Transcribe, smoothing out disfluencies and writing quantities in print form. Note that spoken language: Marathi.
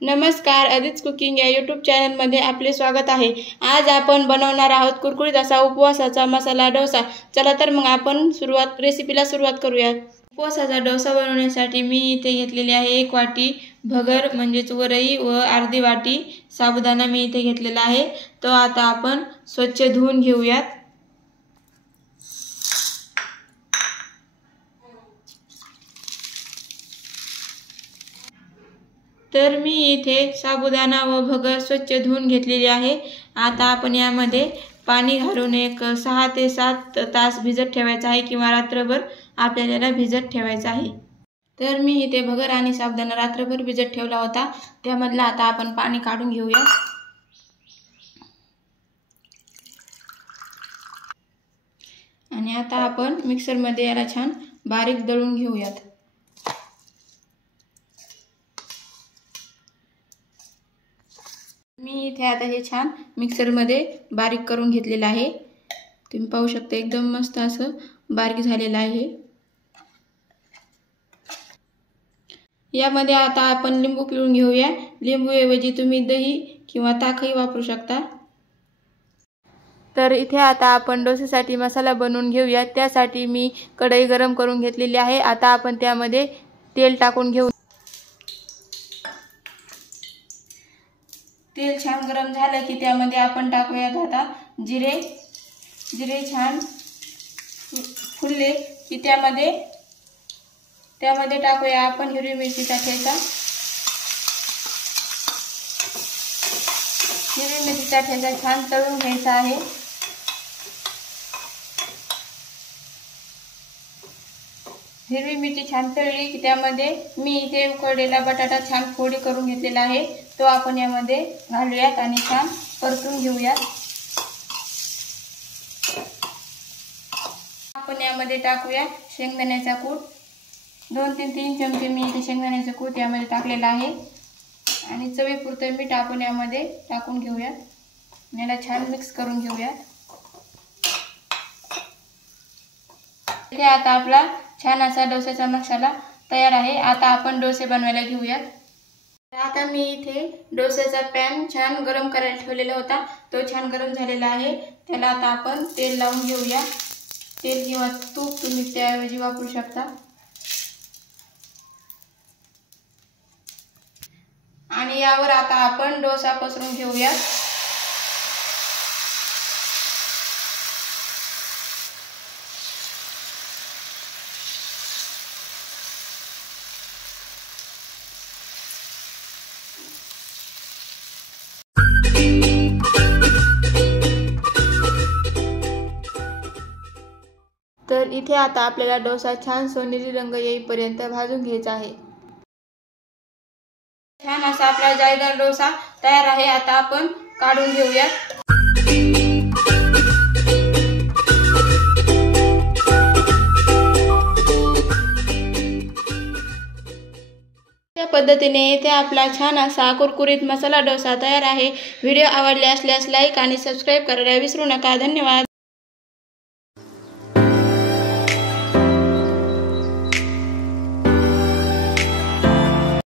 नमस्कार, आदित्य कुकिंग या यूट्यूब चॅनलमध्ये आपले स्वागत आहे। आज आपण बनवणार आहोत कुरकुरीत असा उपवासाचा मसाला डोसा। चला तर मग आपण रेसिपीला सुरुवात करूया। उपवासाचा डोसा बनवण्यासाठी मी इथे घेतलेली आहे 1 वाटी भगर म्हणजेच वरई व अर्धी वाटी साबुदाणा मी इथे घेतलेला आहे। तो आता आपण स्वच्छ धुवून घेऊयात। तर मी इथे साबुदाणा व भगर स्वच्छ धुवून घेतलेली आहे। आता आपण यामध्ये पाणी घालून एक 6 ते 7 तास भिजत ठेवायचा आहे किंवा रात्रभर आपल्याला भिजत ठेवायचा आहे। तर मी इथे भगर आणि साबुदाणा रात्रभर भिजत ठेवला होता। त्यामधला आता आपण पाणी काढून घेऊया। आणि आता आपण मिक्सर मध्ये याला छान बारीक दळून घेऊयात। मी इथे आता हे छान मिक्सर मध्ये बारीक करून घेतलेला आहे। तुम्ही पाहू शकता एकदम मस्त असं बारीक झालेलं आहे। यामध्ये आता आपण लिंबू पिळून घेऊया। लिंबू ऐवजी तुम्ही दही किंवा ताकही वापरू शकता। तर इथे आता आपण डोसेसाठी मसाला बनवून घेऊया। त्यासाठी मी कढई गरम करून घेतलेली आहे। आता आपण त्यामध्ये तेल टाकून घेऊ। तेल छान गरम झालं की त्यामध्ये आपण टाकूयात आता जिरे छान फुलले की त्यामध्ये टाकूया आपण हिरवी मिरचीचा ठेचा। हिरवी मिरचीचा ठेचा छान तळून घ्यायचा आहे। हिरवी मिरची छान तळली की त्यामध्ये मी इथे उकडलेला बटाटा छान फोडी करून घेतलेला आहे। तो आपण यामध्ये घालूयात आणि छान परतून घेऊयात। आपण यामध्ये टाकूया शेंगदाण्याचा कूट। 2 ते 3 चमचे मी इथे शेंगदाण्याचा कूट यामध्ये टाकलेला आहे। आणि चवीपुरतं मीठ आपण यामध्ये टाकून घेऊयात। याला छान मिक्स करून घेऊयात। इथे आता आपला छान असा डोसाचा मसाला तयार आहे। आता आपण डोसे बनवायला घेऊयात। आता मी इथे डोसाचा पॅन छान गरम करायला ठेवलेला होता। तो छान गरम झालेला आहे। त्याला आता आपण तेल लावून घेऊया। तेल किंवा तूप तुम्ही त्याऐवजी वापरू शकता। आणि यावर आता आपण डोसा पसरून घेऊया। तर इथे आता आपल्याला डोसा छान सोनेरी रंग येईपर्यंत भाजून घ्यायचा आहे। छान असा आपला जाळीदार डोसा तयार आहे। आता आपण काढून घेऊया। या पद्धतीने इथे आपला छान असा कुरकुरीत मसाला डोसा तयार आहे। व्हिडिओ आवडले असल्यास लाईक आणि सबस्क्राइब करायला विसरू नका। धन्यवाद।